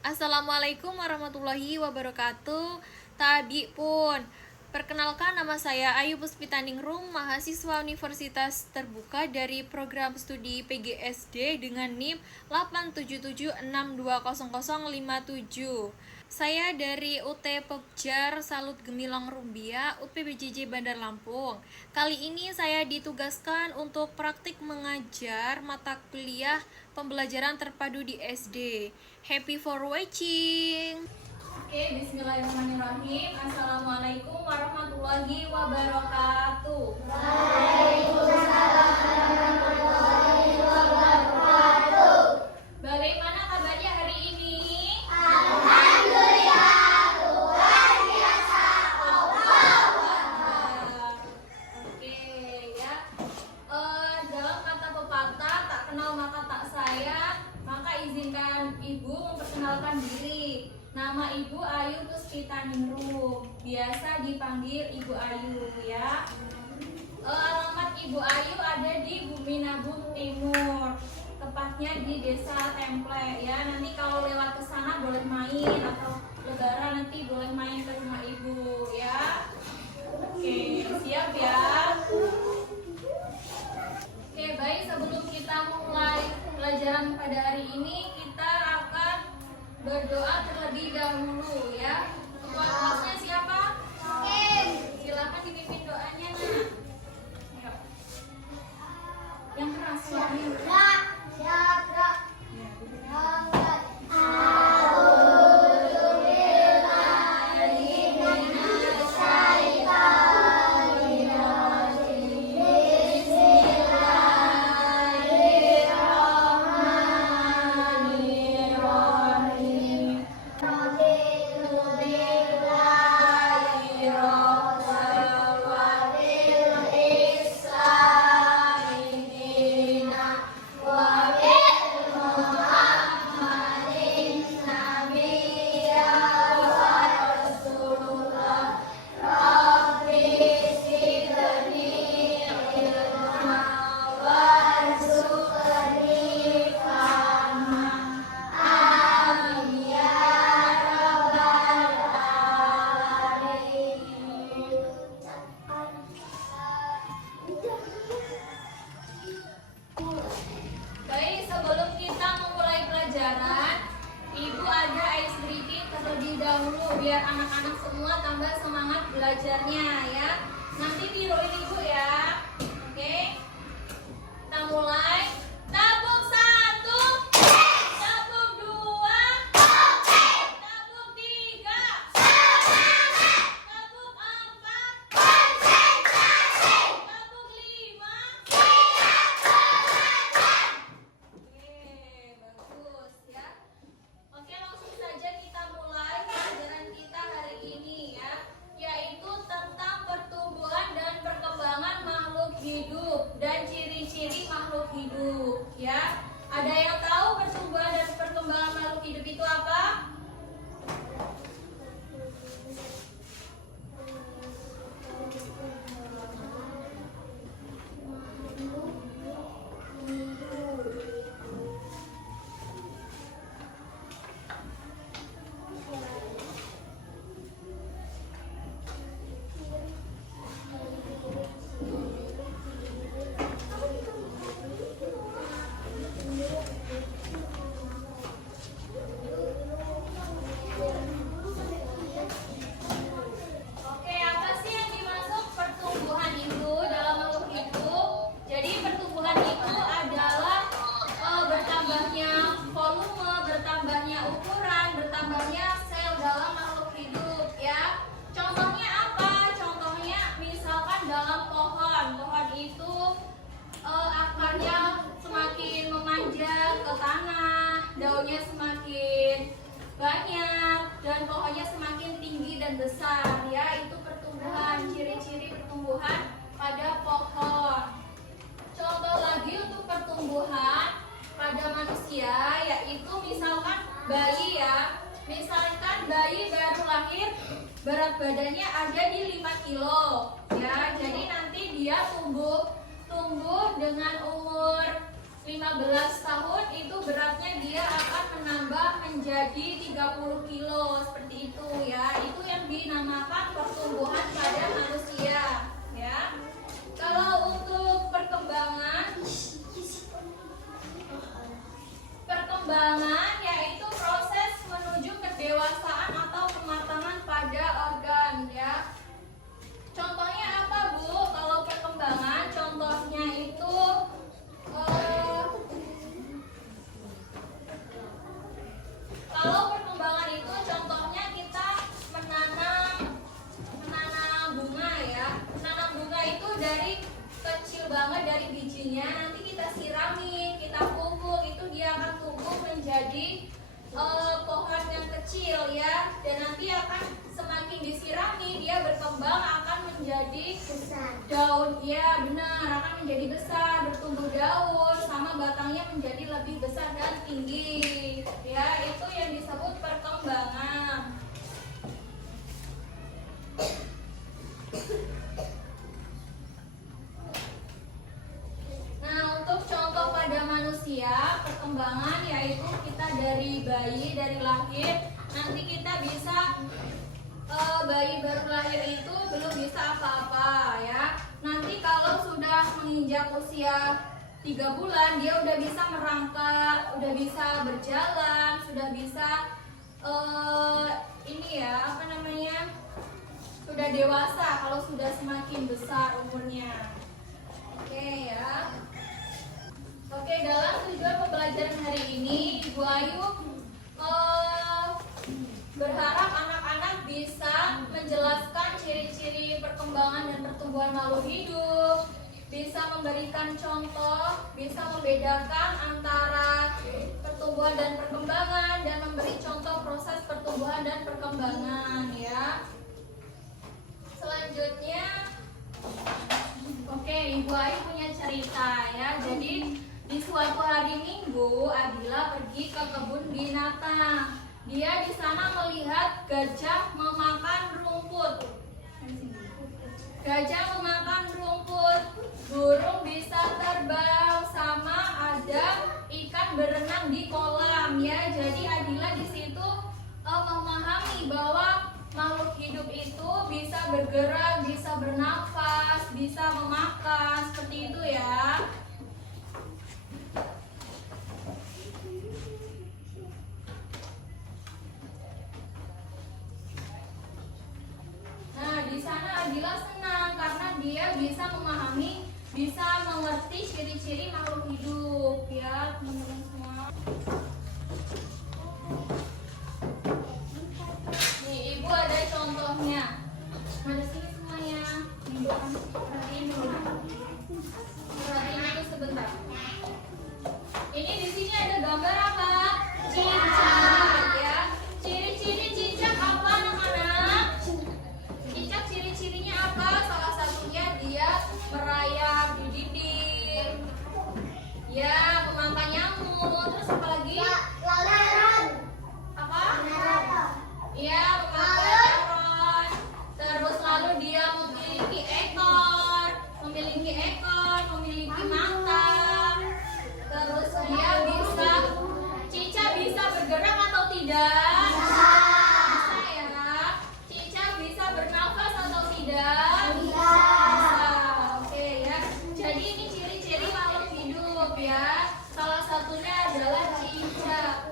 Assalamualaikum warahmatullahi wabarakatuh. Tabi pun. Perkenalkan, nama saya Ayu Puspitaningrum, mahasiswa Universitas Terbuka dari program studi PGSD dengan NIM 877620057. Saya dari UT Pogjar Salut Gemilang Rumbia, UPBJJ Bandar Lampung. Kali ini saya ditugaskan untuk praktik mengajar mata kuliah pembelajaran terpadu di SD. Happy for watching. Oke, bismillahirrahmanirrahim. Assalamualaikum warahmatullahi wabarakatuh. Bagaimana kabarnya hari ini? Oke ya. Dalam kata pepatah, tak kenal maka tak sayang, maka izinkan ibu memperkenalkan diri. Nama ibu Ayu Puspitaningrum, biasa dipanggil Ibu Ayu ya. Alamat Ibu Ayu ada di Bumi Nabung Timur, tepatnya di Desa Temple ya. Nanti kalau lewat ke sana boleh main, atau lebaran nanti boleh main ke rumah ibu ya. Oke, siap ya. Oke, baik, sebelum kita mulai pelajaran pada hari ini, kita akan berdoa terlebih dahulu ya. Ketua kelasnya siapa? Oke. Silakan dipimpin doanya, Nak. Ayo. Yang keras suaranya. Baik, sebelum kita memulai pelajaran, Ibu ada ice breathing terlebih dahulu biar anak-anak semua tambah semangat belajarnya ya. Nanti tiruin Ibu ya. Oke. Kita mulai. Tabuk 1, tabuk 2, tabuk 3, tabuk 4, tabuk 5. Oke, bagus ya. Oke, langsung saja kita mulai pelajaran kita hari ini ya, yaitu tentang pertumbuhan dan perkembangan makhluk hidup dan ciri-ciri makhluk hidup ya. Ada yang tahu pertumbuhan dan perkembangan makhluk hidup itu apa? Oke, apa sih yang dimaksud pertumbuhan itu dalam makhluk hidup? Jadi pertumbuhan itu adalah bertambahnya volume, bertambahnya ukuran, bertambahnya sel dalam makhluk hidup ya. Contohnya apa? Contohnya misalkan dalam pohon. Pohon itu akarnya semakin memanjang ke tanah, daunnya semakin banyak, dan pohonnya semakin tinggi dan besar ya. Itu pertumbuhan, ciri-ciri pertumbuhan pada pohon. Contoh lagi untuk pertumbuhan pada manusia, yaitu misalkan bayi ya. Misalkan bayi baru lahir, berat badannya ada di 5 kilo ya. Jadi nanti dia tumbuh dengan umur 15 tahun itu beratnya dia akan menambah menjadi 30 kilo seperti itu ya. Itu yang dinamakan pertumbuhan pada manusia ya. Kalau untuk perkembangan yaitu proses menuju kedewasaan atau kematangan pada organ ya. Contohnya apa Bu? Kalau perkembangan contohnya itu kalau perkembangan itu contohnya kita menanam bunga ya. Menanam bunga itu dari kecil banget dari bijinya, nanti kita sirami, kita pupuk, itu dia akan tumbuh menjadi pohon yang kecil ya. Dan nanti akan semakin disirami dia berkembang akan menjadi besar. Daun, ya benar, akan menjadi besar, bertumbuh daun, sama batangnya menjadi lebih besar dan tinggi ya. Itu yang disebut perkembangan. Nah, untuk contoh pada manusia perkembangan yaitu kita dari bayi, dari lahir, nanti kita bisa bayi baru lahir itu belum bisa apa-apa ya. Nanti kalau sudah menginjak usia 3 bulan dia udah bisa merangkak, udah bisa berjalan, sudah bisa sudah dewasa kalau sudah semakin besar umurnya. Oke ya. Oke, dalam tujuan pembelajaran hari ini Ibu Ayu berharap anak-anak bisa menjelaskan ciri-ciri perkembangan dan pertumbuhan makhluk hidup, bisa memberikan contoh, bisa membedakan antara pertumbuhan dan perkembangan, dan memberi contoh proses pertumbuhan dan perkembangan ya. Selanjutnya, oke, Ibu Ayu punya cerita ya. Jadi di suatu hari Minggu Adila pergi ke kebun binatang. Dia di sana melihat gajah memakan rumput. Gajah memakan rumput, burung bisa terbang, sama ada ikan berenang di kolam ya. Jadi Adila di situ memahami bahwa makhluk hidup itu bisa bergerak, bisa bernafas, bisa memakan, seperti itu ya. Nah, di sana Adila senang karena dia bisa memahami, bisa mengerti ciri-ciri makhluk hidup ya, teman-teman semua. Nih, Ibu ada contohnya. Ada sini semuanya. Perhatiin dulu. Perhatiin itu sebentar. Ini di sini ada gambar apa? Cicak ya. Ciri-ciri cicak apa anak-anak? Cicak ciri-cirinya apa? Salah satunya dia merayap di dinding. Ya, memakan nyamuk. Terus apa lagi? Apa? Iya, memakan terong. Terus lalu dia memiliki ekor, memiliki mata. Terus dia bisa, cicak bisa bergerak atau tidak? Bisa ya. Cicak bisa bernafas atau tidak? Bisa. Oke ya. Jadi ini ciri-ciri makhluk hidup ya. Salah satunya adalah cicak.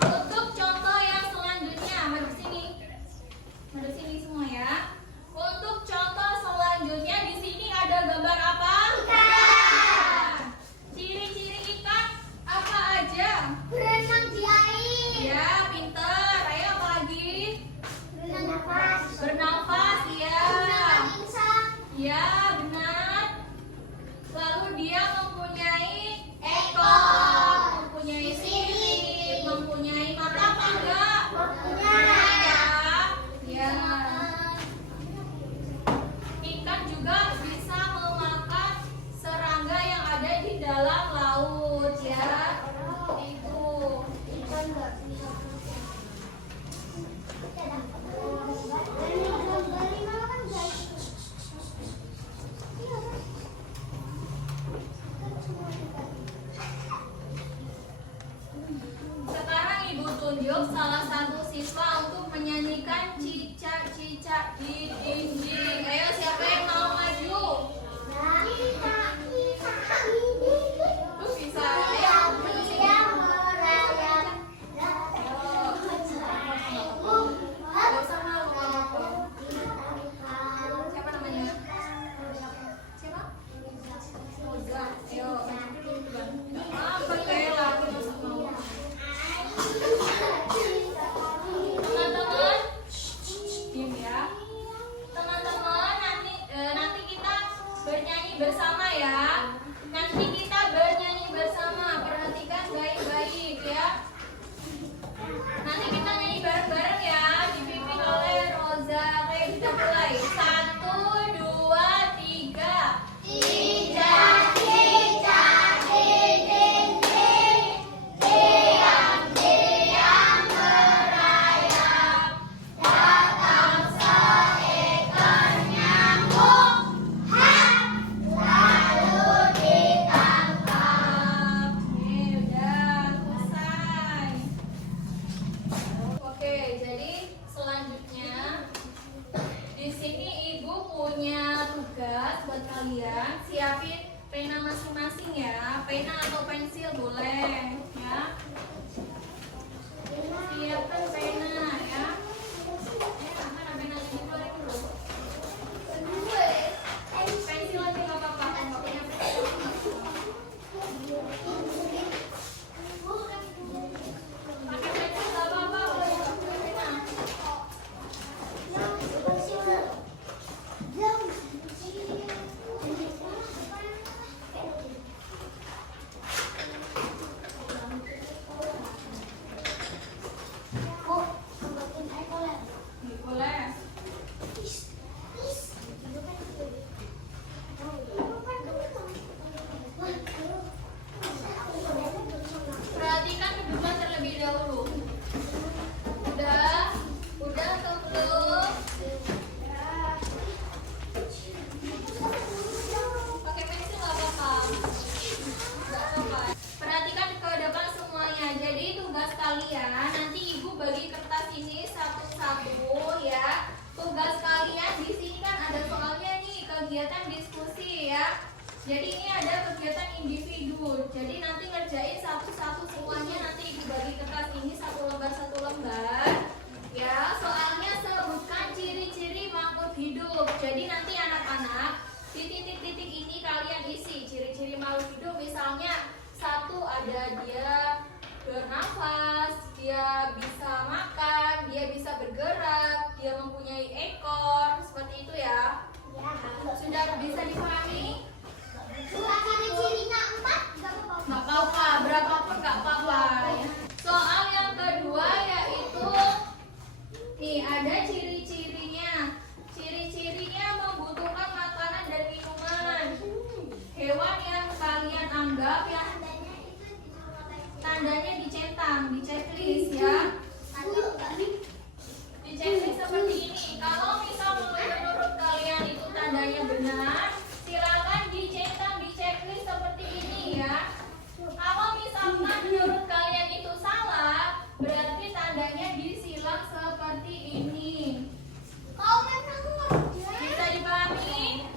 Untuk contoh yang selanjutnya, mari sini semua ya. Untuk contoh selanjutnya di sini ada gambar bersama ya. Nanti kita bernyanyi bersama. Perhatikan baik-baik ya. Nanti kita nyanyi bareng-bareng ya. Dipimpin oleh Roza. Oke, kita mulai. 1, 2, 3. Tidak, tidak, ding, ding. Diam, diam merayap. Datang seekor nyamuk. Lalu ditangkap. Oke, udah selesai. Oke, jadi selanjutnya di sini ibu punya tugas buat kalian. Siapin pena masing-masing ya. Pena atau pensil boleh ya. Siapkan pena ya. Mana penanya dikeluarin dulu. Pensil aja nggak apa-apa. Nggak punya pensil. Pakai pensil nggak apa-apa kalau nggak punya pena. Boleh. Perhatikan kedudukan terlebih dahulu. Udah atau belum? Pakai pensil nggak apa-apa. Nggak apa-apa. Perhatikan ke depan semuanya. Jadi tugas kalian nanti ibu bagi kertas ini satu-satu ya. Tugas kalian di sini kan ada soalnya nih, kegiatan diskusi ya. Jadi ini ada kegiatan individu. Jadi nanti ngerjain satu-satu semuanya. Nanti ibu bagi kertas ini satu lembar. Ya, soalnya sebutkan ciri-ciri makhluk hidup. Jadi nanti anak-anak di titik-titik ini kalian isi ciri-ciri makhluk hidup. Misalnya satu ada dia bernafas, dia bisa makan, dia bisa bergerak, dia mempunyai ekor, seperti itu ya. Sudah bisa dipahami? Nggak apa-apa, berapapun nggak apa-apa ya. Soal yang kedua yaitu nih ada ciri-cirinya. Ciri-cirinya membutuhkan makanan dan minuman. Hewan yang kalian anggap yang tandanya dicentang, di checklist ya. Di checklist seperti ini. Kalau misal menurut kalian itu tandanya benar, silakan dicentang di checklist seperti ini ya. Kalau misalkan menurut kalian itu salah, berarti tandanya disilang seperti ini. Bisa dipahami?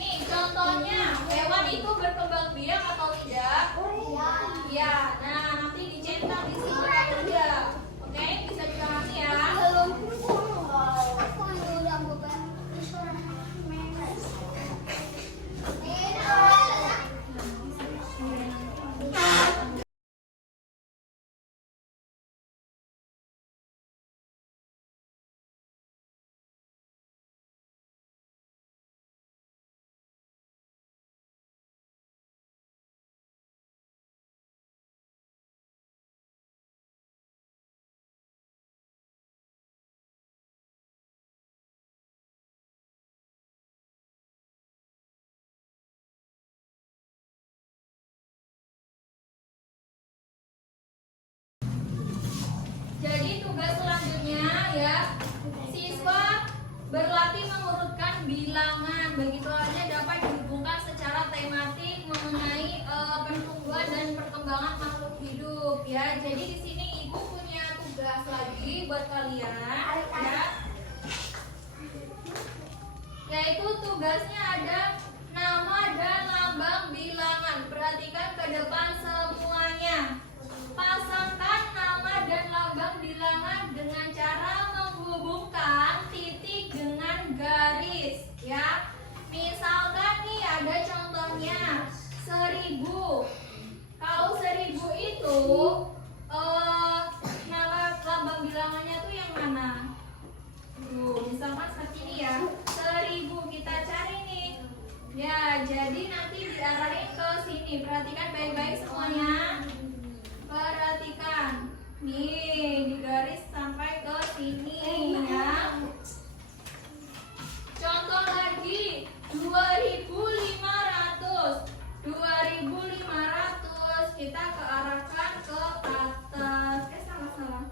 Nih contohnya, hewan itu berkembang biak atau tidak? Iya. Nah, nanti dicentang di sini aja. Oke, bisa dipahami ya? Jadi tugas selanjutnya ya, siswa berlatih mengurutkan bilangan. Begitu aja dapat dihubungkan secara tematik mengenai pertumbuhan dan perkembangan makhluk hidup ya. Jadi di sini ibu punya tugas lagi buat kalian ya. Yaitu tugasnya ada nama dan lambang bilangan. Perhatikan ke depan semuanya. Pasangkan nama dan lambang bilangan dengan cara menghubungkan titik dengan garis ya. Misalkan nih ada contohnya 1000. Kalau 1000 itu nama lambang bilangannya tuh yang mana? Tuh, misalkan seperti ini ya. 1000 kita cari nih jadi nanti diarahin ke sini. Perhatikan baik-baik semuanya. Perhatikan. Nih, digaris sampai ke sini ya. Contoh lagi, 2.500. 2.500 kita kearahkan ke atas. Salah.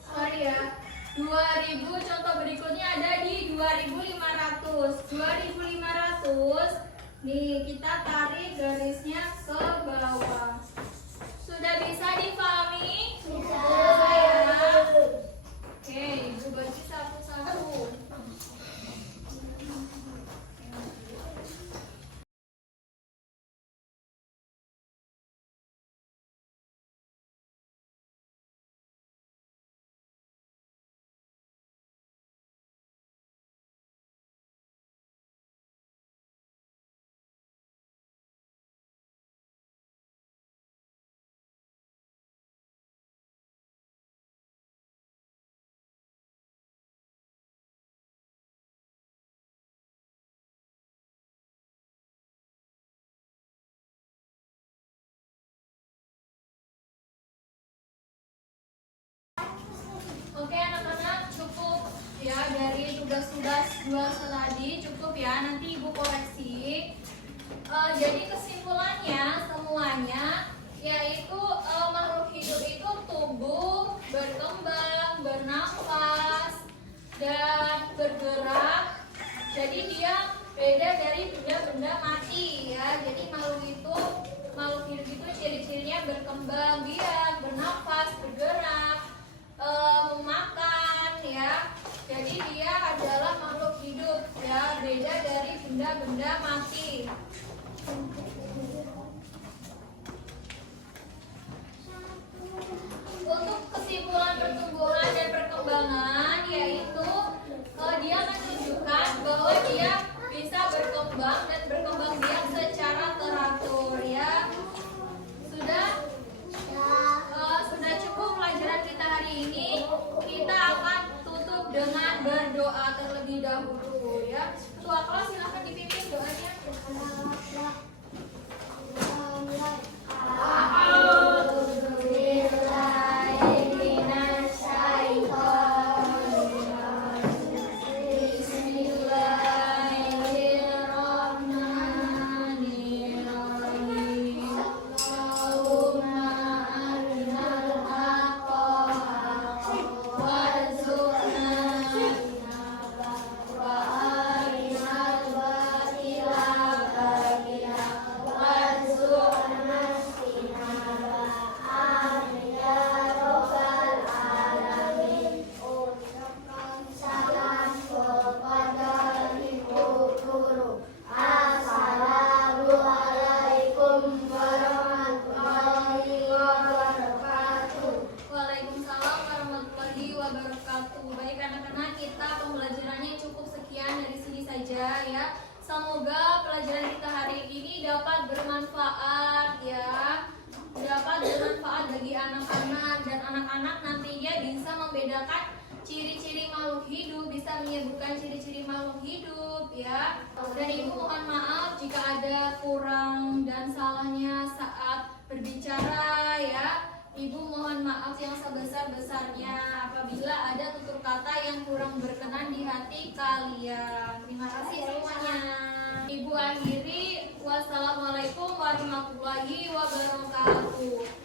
Sorry ya. 2000, contoh berikutnya ada di 2.500. 2.500. Nih, kita tarik garisnya ke bawah. Sudah bisa dipahami? Sudah ya. Oke, Ibu baca satu-satu. Oke anak-anak, cukup ya dari tugas-tugas 2 tadi, cukup ya, nanti Ibu koreksi. Jadi kesimpulannya semuanya yaitu makhluk hidup itu tumbuh, berkembang, bernafas, dan bergerak. Jadi dia beda dari benda-benda mati ya. Jadi makhluk hidup itu ciri-cirinya berkembang biak, bernafas, bergerak, memakan ya. Jadi dia adalah makhluk hidup ya, beda dari benda-benda mati. Untuk kesimpulan pertumbuhan dan perkembangan yaitu dia menunjukkan bahwa dia bisa berkembang dan berkembang biak secara teratur ya. Sudah cukup pelajaran kita hari ini. Kita akan tutup dengan berdoa terlebih dahulu ya. Ketua kelas silakan dipimpin doanya. Ya, semoga pelajaran kita hari ini dapat bermanfaat ya, dapat bermanfaat bagi anak-anak, dan anak-anak nantinya bisa membedakan ciri-ciri makhluk hidup, bisa menyebutkan ciri-ciri makhluk hidup ya. Dan Ibu mohon maaf jika ada kurang dan salahnya saat berbicara ya. Ibu mohon maaf yang sebesar-besarnya apabila ada tutur kata yang kurang berkenan di hati kalian. Terima kasih semuanya. Ibu akhiri, wassalamualaikum warahmatullahi wabarakatuh.